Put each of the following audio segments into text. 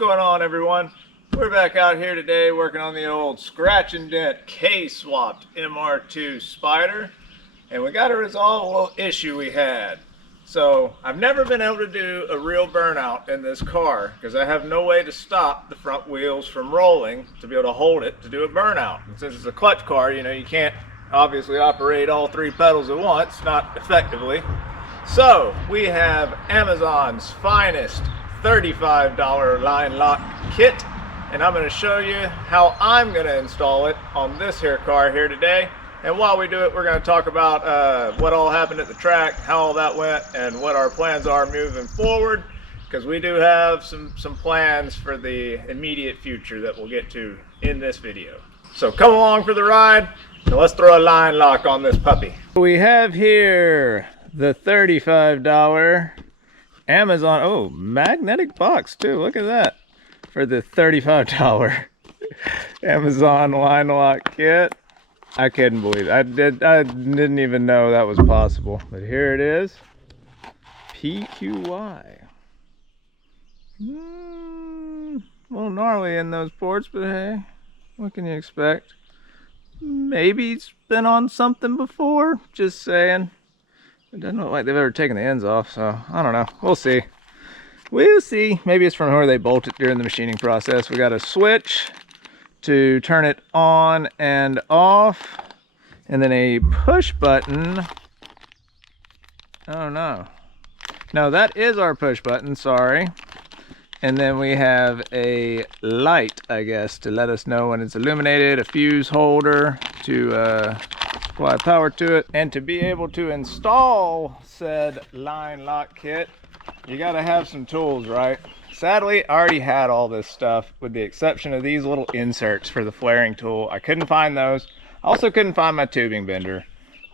going on, everyone? We're back out here today working on the old scratch and dent K-swapped MR-2 Spyder, and we got to resolve a little issue we had. So I've never been able to do a real burnout in this car because I have no way to stop the front wheels from rolling to be able to hold it to do a burnout. And since it's a clutch car, you know, you can't obviously operate all three pedals at once, not effectively. So we have Amazon's finest $35 line lock kit, and I'm going to show you how I'm going to install it on this here car here today. And while we do it, we're going to talk about what all happened at the track, how all that went, and what our plans are moving forward, because we do have some plans for the immediate future that we'll get to in this video. So come along for the ride, and let's throw a line lock on this puppy. We have here the $35 Amazon, oh, magnetic box too, look at that, for the $35 Amazon line lock kit. I couldn't believe it. I didn't even know that was possible, but here it is. PQY. A little gnarly in those ports, but hey, what can you expect? Maybe it's been on something before, just saying. It doesn't look like they've ever taken the ends off, so I don't know. We'll see. We'll see. Maybe it's from where they bolt it during the machining process. We got a switch to turn it on and off, and then a push button. Oh no. No, that is our push button, sorry. And then we have a light, I guess, to let us know when it's illuminated, a fuse holder to apply power to it. And to be able to install said line lock kit, you gotta have some tools, right? Sadly, I already had all this stuff with the exception of these little inserts for the flaring tool. I couldn't find those. I also couldn't find my tubing bender,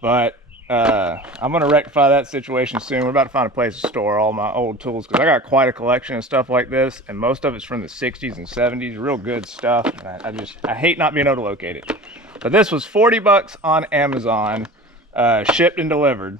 but I'm gonna rectify that situation soon. We're about to find a place to store all my old tools because I got quite a collection of stuff like this, and most of it's from the 60s and 70s, real good stuff. And I hate not being able to locate it. But this was 40 bucks on Amazon, shipped and delivered.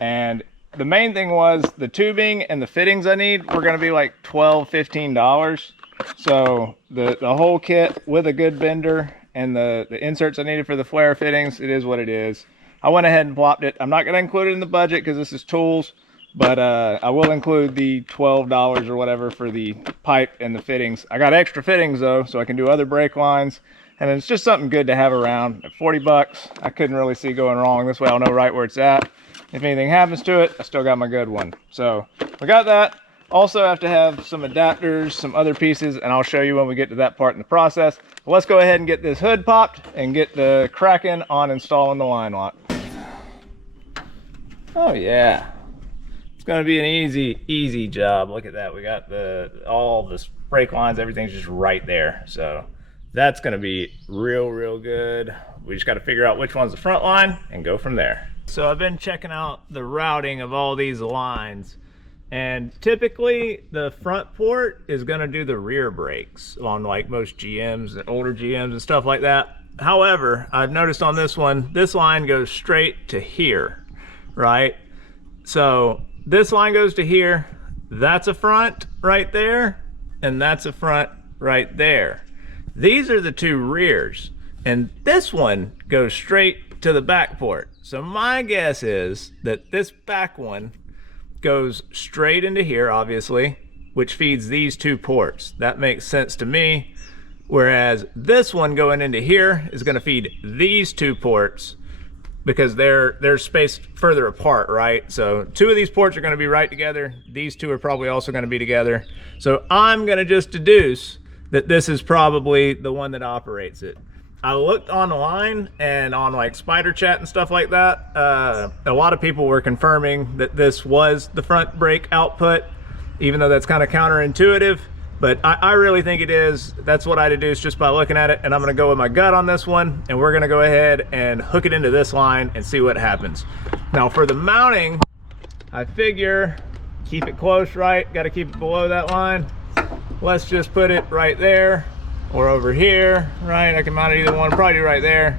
And the main thing was the tubing and the fittings I need were gonna be like $12, $15. So the whole kit with a good bender and the inserts I needed for the flare fittings, it is what it is. I went ahead and plopped it. I'm not going to include it in the budget because this is tools, but I will include the $12 or whatever for the pipe and the fittings. I got extra fittings though, so I can do other brake lines, and it's just something good to have around. At 40 bucks, I couldn't really see going wrong. This way I'll know right where it's at. If anything happens to it, I still got my good one. So we got that. Also have to have some adapters, some other pieces, and I'll show you when we get to that part in the process. But let's go ahead and get this hood popped and get the cracking on installing the line lock. Oh yeah, it's gonna be an easy job. Look at that, we got all the brake lines, everything's just right there. So that's gonna be real good. We just got to figure out which one's the front line and go from there. So I've been checking out the routing of all these lines, and typically the front port is gonna do the rear brakes on like most GMs and older GMs and stuff like that. However, I've noticed on this one, this line goes straight to here. Right, so this line goes to here, that's a front right there, and that's a front right there. These are the two rears, and this one goes straight to the back port. So my guess is that this back one goes straight into here, obviously, which feeds these two ports. That makes sense to me, whereas this one going into here is going to feed these two ports, because they're spaced further apart, right? So two of these ports are going to be right together. These two are probably also going to be together. So I'm going to just deduce that this is probably the one that operates it. I looked online and on like Spyder chat and stuff like that. A lot of people were confirming that this was the front brake output, even though that's kind of counterintuitive. But I really think it is. That's what I deduced just by looking at it, and I'm gonna go with my gut on this one, and we're gonna go ahead and hook it into this line and see what happens. Now for the mounting, I figure keep it close, right? Gotta keep it below that line. Let's just put it right there or over here, right? I can mount it either one, probably right there.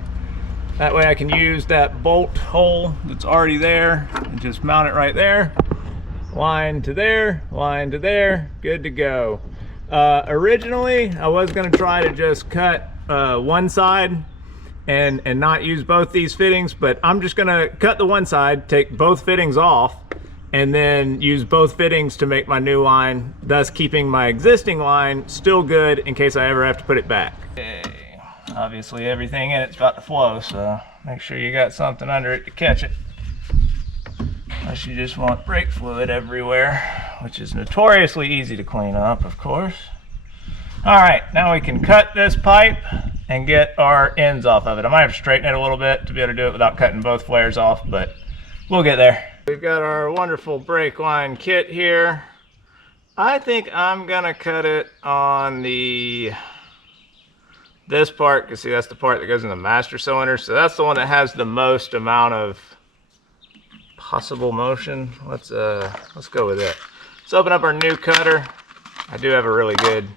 That way I can use that bolt hole that's already there and just mount it right there. Line to there, good to go. Originally, I was gonna try to just cut one side and not use both these fittings, but I'm just gonna cut the one side, take both fittings off, and then use both fittings to make my new line, thus keeping my existing line still good in case I ever have to put it back. Okay. Obviously everything in it's about to flow, so make sure you got something under it to catch it. Unless you just want brake fluid everywhere, which is notoriously easy to clean up, of course. All right, now we can cut this pipe and get our ends off of it. I might have to straighten it a little bit to be able to do it without cutting both flares off, but we'll get there. We've got our wonderful brake line kit here. I think I'm gonna cut it on this part, because see, that's the part that goes in the master cylinder. So that's the one that has the most amount of possible motion. Let's go with it. Let's open up our new cutter. I do have a really good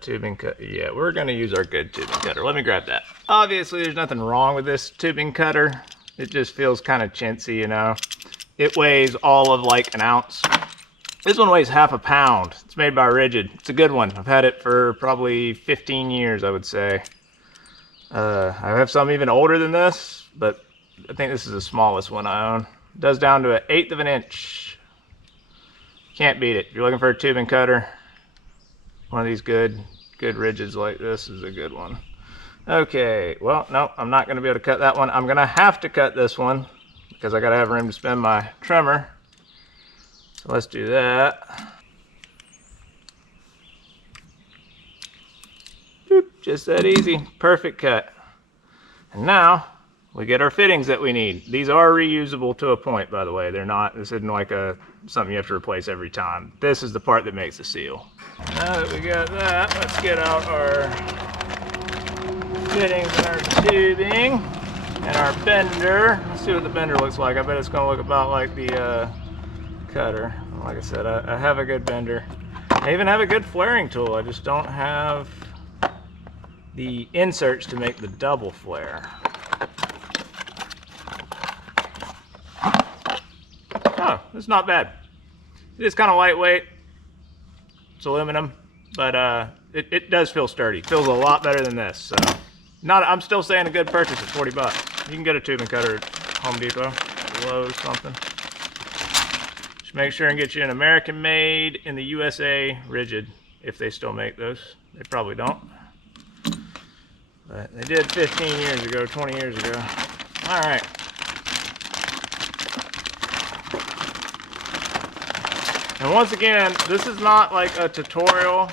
tubing cut. Yeah, we're gonna use our good tubing cutter. Let me grab that. Obviously, there's nothing wrong with this tubing cutter. It just feels kind of chintzy, you know. It weighs all of like an ounce. This one weighs half a pound. It's made by Rigid. It's a good one. I've had it for probably 15 years, I would say. I have some even older than this, but I think this is the smallest one I own. It does down to 1/8 of an inch. Can't beat it. If you're looking for a tubing cutter, one of these good Rigids like this is a good one. Okay, well, no, I'm not gonna be able to cut that one. I'm gonna have to cut this one because I gotta have room to spin my trimmer. So let's do that. Boop, just that easy, perfect cut. And now we get our fittings that we need. These are reusable to a point, by the way. They're not, this isn't like something you have to replace every time. This is the part that makes the seal. Now that we got that, let's get out our fittings and our tubing and our bender. Let's see what the bender looks like. I bet it's gonna look about like the cutter. Like I said, I have a good bender. I even have a good flaring tool. I just don't have the inserts to make the double flare. Oh, it's not bad. It is kind of lightweight. It's aluminum, but it does feel sturdy. It feels a lot better than this. So, I'm still saying a good purchase at 40 bucks. You can get a tubing cutter at Home Depot, Lowe's, something. Just make sure and get you an American made in the USA Rigid, if they still make those. They probably don't. But they did 15 years ago, 20 years ago. All right. And once again, this is not like a tutorial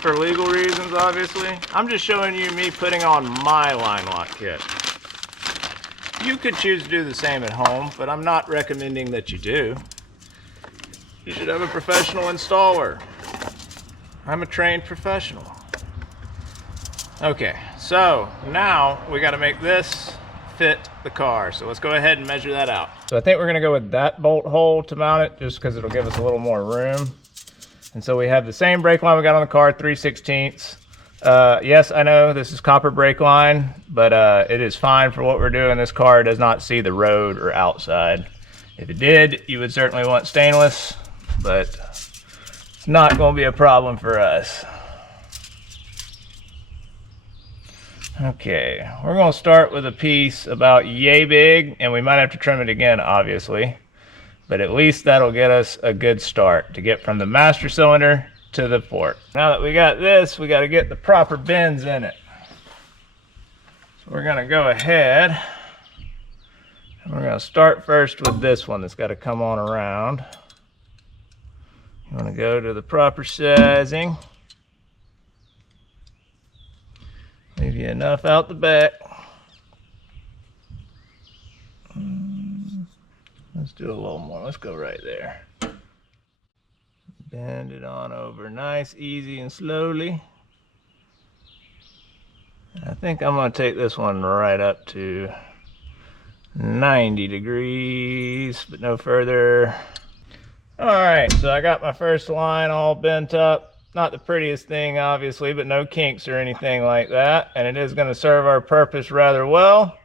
for legal reasons, obviously. I'm just showing you me putting on my line lock kit. You could choose to do the same at home, but I'm not recommending that you do. You should have a professional installer. I'm a trained professional. Okay, so now we got to make this fit the car. So let's go ahead and measure that out. So I think we're gonna go with that bolt hole to mount it, just because it'll give us a little more room. And so we have the same brake line we got on the car, 3/16. Yes, I know this is copper brake line, but it is fine for what we're doing. This car does not see the road or outside. If it did, you would certainly want stainless, but it's not going to be a problem for us. Okay, we're going to start with a piece about yay big, and we might have to trim it again, obviously, but at least that'll get us a good start to get from the master cylinder to the port. Now that we got this, we got to get the proper bends in it. So we're going to go ahead and we're going to start first with this one that's got to come on around. You want to go to the proper sizing. Leave you enough out the back. Let's do a little more. Let's go right there. Bend it on over nice, easy, and slowly. I think I'm going to take this one right up to 90 degrees, but no further. All right, so I got my first line all bent up. Not the prettiest thing, obviously, but no kinks or anything like that. And it is going to serve our purpose rather well.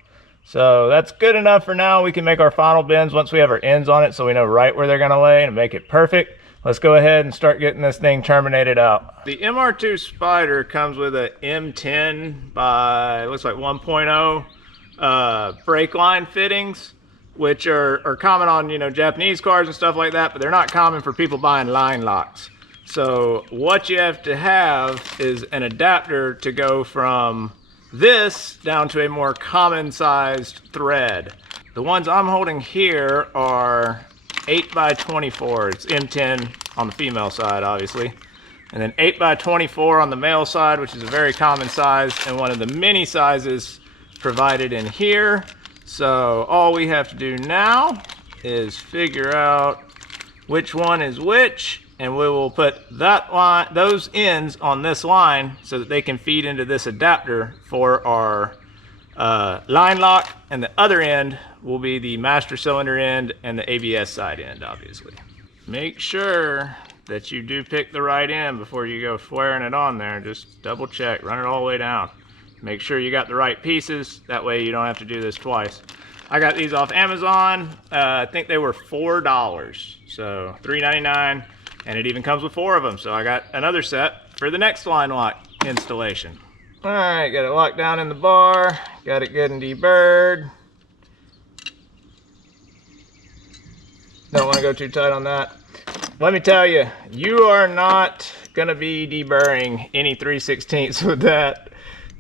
So that's good enough for now. We can make our final bends once we have our ends on it so we know right where they're gonna lay and make it perfect. Let's go ahead and start getting this thing terminated out. The MR-2 Spyder comes with a M10 by, looks like 1.0 brake line fittings, which are common on, you know, Japanese cars and stuff like that, but they're not common for people buying line locks. So what you have to have is an adapter to go from this down to a more common sized thread. The ones I'm holding here are 8 by 24. It's M10 on the female side, obviously. And then 8 by 24 on the male side, which is a very common size and one of the many sizes provided in here. So all we have to do now is figure out which one is which, and we will put that line, those ends on this line so that they can feed into this adapter for our line lock, and the other end will be the master cylinder end and the ABS side end, obviously. Make sure that you do pick the right end before you go swearing it on there. Just double check, run it all the way down. Make sure you got the right pieces, that way you don't have to do this twice. I got these off Amazon. I think they were $4, so $3.99, and it even comes with 4 of them. So I got another set for the next line lock installation. All right, got it locked down in the bar, got it good and deburred. Don't want to go too tight on that. Let me tell you, you are not going to be deburring any 3/16 with that.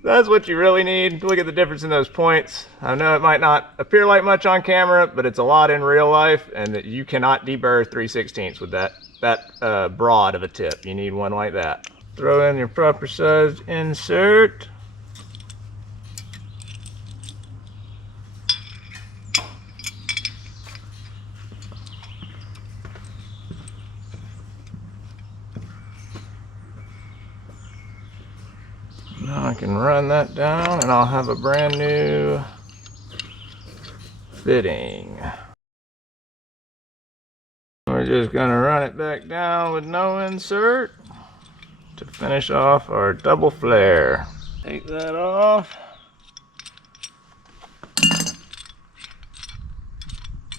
That's what you really need. Look at the difference in those points. I know it might not appear like much on camera, but it's a lot in real life, and that you cannot deburr 3/16 with that broad of a tip. You need one like that. Throw in your proper sized insert. Now I can run that down and I'll have a brand new fitting. We're just gonna run it back down with no insert to finish off our double flare. Take that off.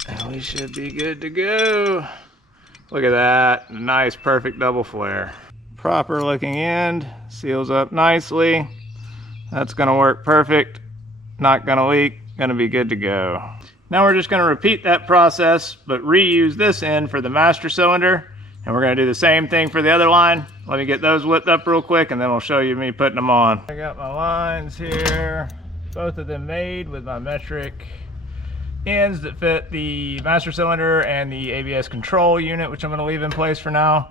And we should be good to go. Look at that, nice perfect double flare. Proper looking end, seals up nicely. That's gonna work perfect, not gonna leak, gonna be good to go. Now we're just gonna repeat that process, but reuse this end for the master cylinder, and we're gonna do the same thing for the other line. Let me get those whipped up real quick, and then I'll show you me putting them on. I got my lines here, both of them made with my metric ends that fit the master cylinder and the ABS control unit, which I'm gonna leave in place for now.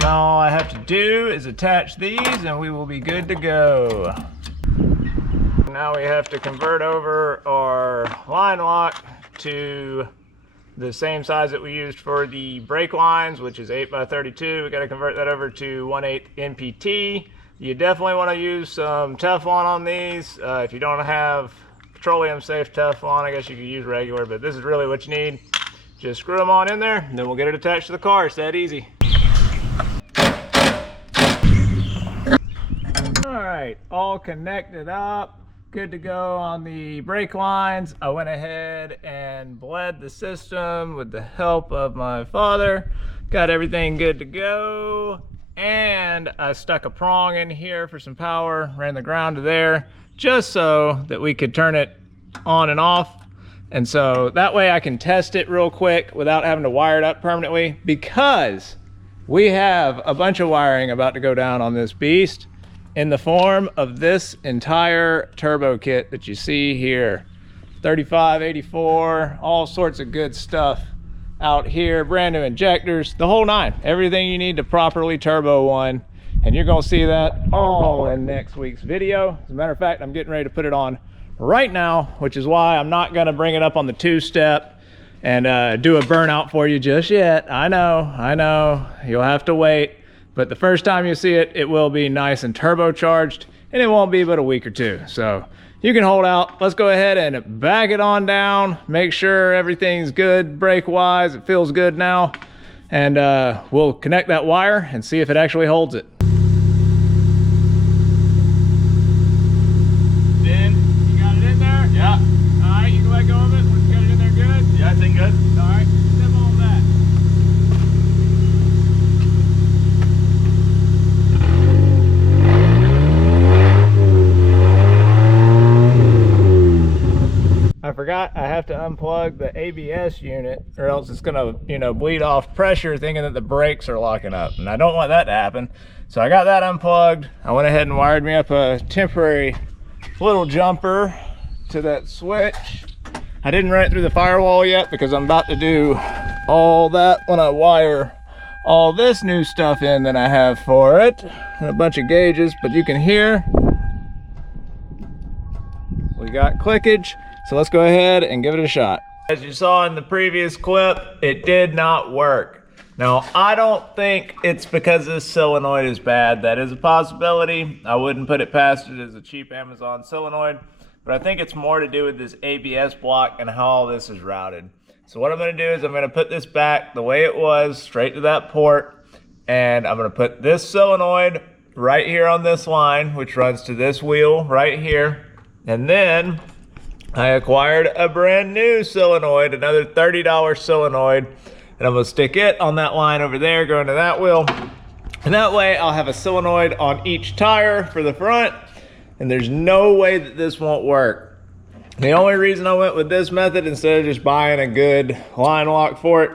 Now all I have to do is attach these and we will be good to go. Now we have to convert over our line lock to the same size that we used for the brake lines, which is 8 by 32. We got to convert that over to 1/8 NPT. You definitely want to use some Teflon on these. If you don't have petroleum safe Teflon, I guess you could use regular, but this is really what you need. Just screw them on in there and then we'll get it attached to the car. It's that easy. Alright, all connected up, good to go on the brake lines. I went ahead and bled the system with the help of my father. Got everything good to go, and I stuck a prong in here for some power, ran the ground to there, just so that we could turn it on and off. And so that way I can test it real quick without having to wire it up permanently, because we have a bunch of wiring about to go down on this beast in the form of this entire turbo kit that you see here. 35, 84, all sorts of good stuff out here, brand new injectors, the whole nine, everything you need to properly turbo one. And you're gonna see that all in next week's video. As a matter of fact, I'm getting ready to put it on right now, which is why I'm not gonna bring it up on the 2-step and do a burnout for you just yet. I know, you'll have to wait. But the first time you see it, it will be nice and turbocharged, and it won't be but a week or two. So you can hold out. Let's go ahead and back it on down. Make sure everything's good brake-wise. It feels good now. And we'll connect that wire and see if it actually holds it. Ben, you got it in there? Yeah. All right, you not, I have to unplug the ABS unit or else it's gonna, you know, bleed off pressure thinking that the brakes are locking up. And I don't want that to happen. So I got that unplugged. I went ahead and wired me up a temporary little jumper to that switch. I didn't run it through the firewall yet because I'm about to do all that when I wire all this new stuff in that I have for it. And a bunch of gauges, but you can hear we got clickage. So let's go ahead and give it a shot. As you saw in the previous clip, it did not work. Now, I don't think it's because this solenoid is bad. That is a possibility. I wouldn't put it past it as a cheap Amazon solenoid, but I think it's more to do with this ABS block and how all this is routed. So what I'm gonna do is I'm gonna put this back the way it was, straight to that port, and I'm gonna put this solenoid right here on this line, which runs to this wheel right here. And then I acquired a brand new solenoid, another $30 solenoid, and I'm gonna stick it on that line over there going to that wheel. And that way I'll have a solenoid on each tire for the front, and there's no way that this won't work. The only reason I went with this method instead of just buying a good line lock for it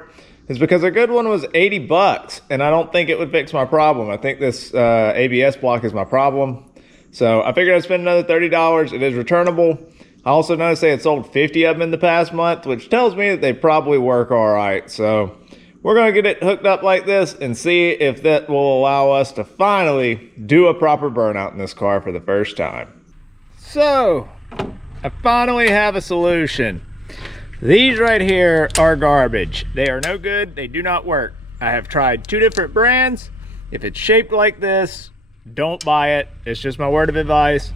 is because a good one was 80 bucks, and I don't think it would fix my problem. I think this ABS block is my problem. So I figured I'd spend another $30. It is returnable. I also noticed they had sold 50 of them in the past month, which tells me that they probably work all right. So we're gonna get it hooked up like this and see if that will allow us to finally do a proper burnout in this car for the first time. So I finally have a solution. These right here are garbage. They are no good, they do not work. I have tried 2 different brands. If it's shaped like this, don't buy it. It's just my word of advice.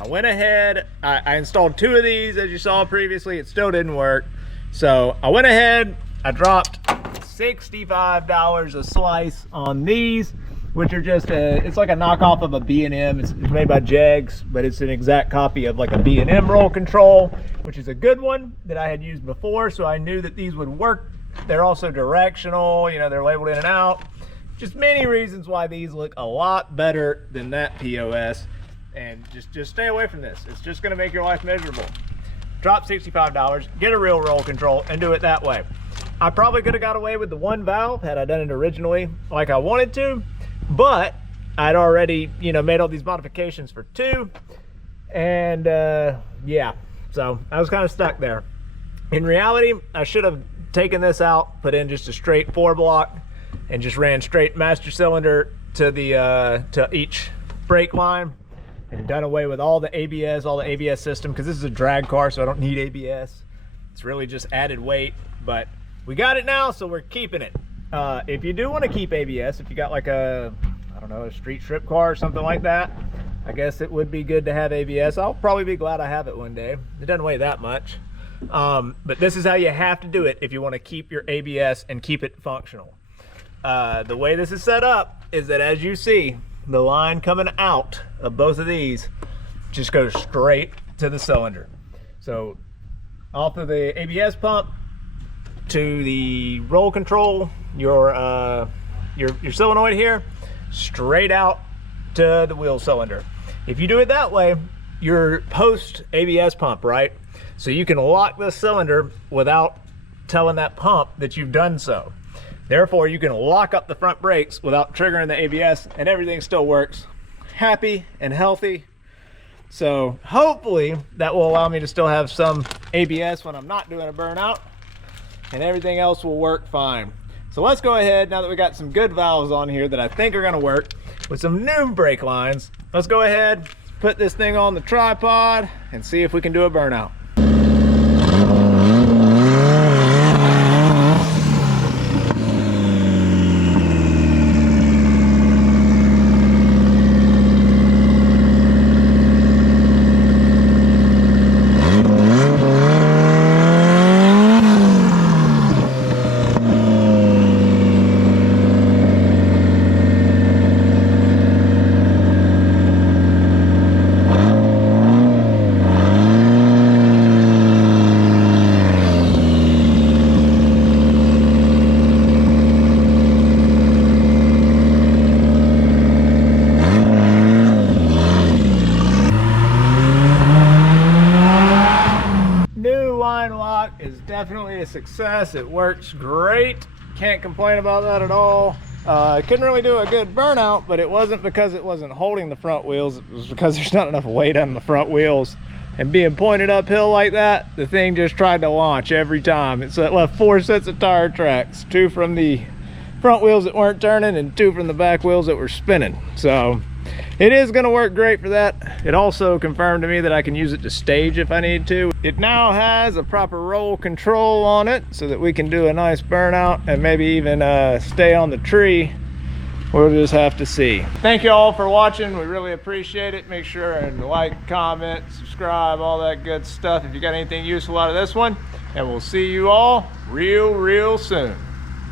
I went ahead, I installed 2 of these as you saw previously. It still didn't work. So I went ahead, I dropped $65 a slice on these, which are just it's like a knockoff of a B&M. It's made by Jegs, but it's an exact copy of like a B&M roll control, which is a good one that I had used before, so I knew that these would work. They're also directional, you know, they're labeled in and out. Just many reasons why these look a lot better than that POS. And just stay away from this. It's just gonna make your life miserable. Drop $65, get a real roll control, and do it that way. I probably could have got away with the 1 valve had I done it originally like I wanted to, but I'd already, you know, made all these modifications for 2. And yeah, so I was kind of stuck there. In reality, I should have taken this out, put in just a straight 4 block, and just ran straight master cylinder to the to each brake line, and done away with all the ABS system, because this is a drag car, so I don't need ABS. It's really just added weight, but we got it now, so we're keeping it. If you do want to keep ABS, if you got like a, I don't know, a street strip car or something like that, I guess it would be good to have ABS. I'll probably be glad I have it one day. It doesn't weigh that much. But this is how you have to do it if you want to keep your ABS and keep it functional. The way this is set up is that, as you see, the line coming out of both of these just goes straight to the cylinder. So off of the ABS pump to the roll control, your solenoid here, straight out to the wheel cylinder. If you do it that way, you're post ABS pump, right? So you can lock the cylinder without telling that pump that you've done so. Therefore, you can lock up the front brakes without triggering the ABS, and everything still works happy and healthy. So hopefully that will allow me to still have some ABS when I'm not doing a burnout, and everything else will work fine. So let's go ahead, now that we got some good valves on here that I think are gonna work with some new brake lines, let's go ahead, put this thing on the tripod and see if we can do a burnout. success. It works great. Can't complain about that at all. I couldn't really do a good burnout, but it wasn't because it wasn't holding the front wheels. It was because there's not enough weight on the front wheels. And being pointed uphill like that, the thing just tried to launch every time. It left 4 sets of tire tracks, 2 from the front wheels that weren't turning and 2 from the back wheels that were spinning. So it is going to work great for that. It also confirmed to me that I can use it to stage if I need to. It now has a proper roll control on it so that we can do a nice burnout and maybe even stay on the tree. We'll just have to see. Thank you all for watching. We really appreciate it. Make sure and like, comment, subscribe, all that good stuff if you got anything useful out of this one. And we'll see you all real soon.